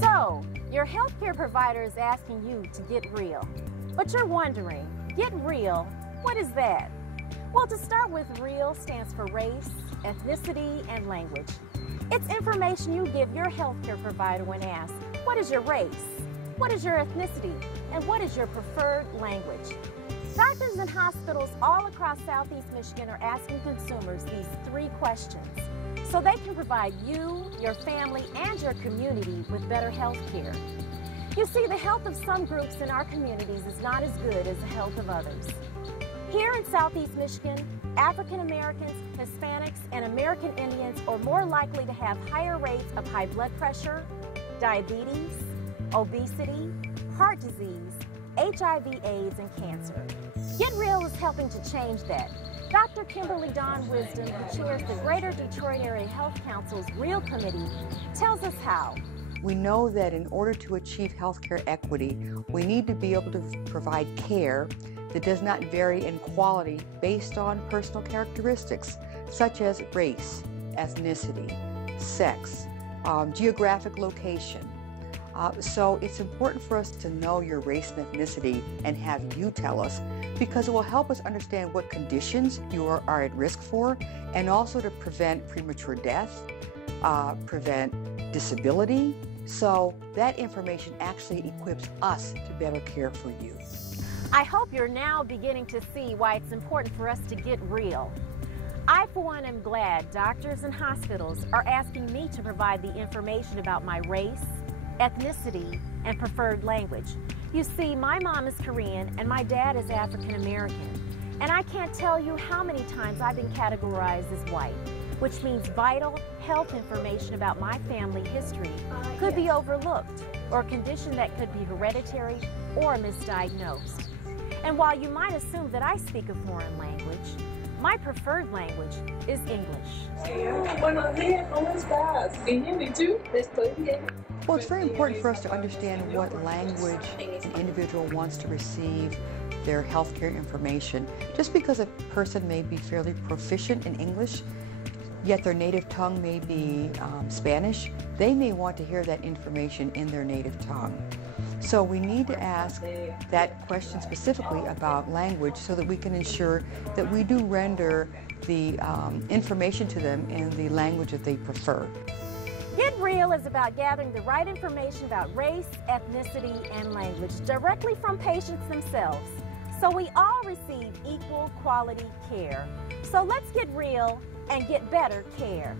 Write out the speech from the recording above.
So, your healthcare provider is asking you to get real. But you're wondering, get real, what is that? Well, to start with, REaL stands for race, ethnicity, and language. It's information you give your healthcare provider when asked, what is your race? What is your ethnicity? And what is your preferred language? Doctors and hospitals all across Southeast Michigan are asking consumers these 3 questions so they can provide you, your family, and your community with better health care. You see, the health of some groups in our communities is not as good as the health of others. Here in Southeast Michigan, African Americans, Hispanics, and American Indians are more likely to have higher rates of high blood pressure, diabetes, obesity, heart disease, HIV/AIDS, and cancer. Get Real is helping to change that. Dr. Kimberly Dawn Wisdom, who chairs the Greater Detroit Area Health Council's REaL Committee, tells us how. We know that in order to achieve healthcare equity, we need to be able to provide care that does not vary in quality based on personal characteristics such as race, ethnicity, sex, geographic location. So it's important for us to know your race and ethnicity and have you tell us, because it will help us understand what conditions you are at risk for, and also to prevent premature death, prevent disability. So that information actually equips us to better care for you. I hope you're now beginning to see why it's important for us to get real. I, for one, am glad doctors and hospitals are asking me to provide the information about my race, ethnicity, and preferred language. You see, my mom is Korean and my dad is African American, and I can't tell you how many times I've been categorized as white, which means vital health information about my family history could be overlooked, or a condition that could be hereditary or misdiagnosed. And while you might assume that I speak a foreign language, my preferred language is English. Well, it's very important for us to understand what language an individual wants to receive their healthcare information. Just because a person may be fairly proficient in English, yet their native tongue may be Spanish, they may want to hear that information in their native tongue. So we need to ask that question specifically about language so that we can ensure that we do render the information to them in the language that they prefer. Get Real is about gathering the right information about race, ethnicity, and language directly from patients themselves, so we all receive equal quality care. So let's get real and get better care.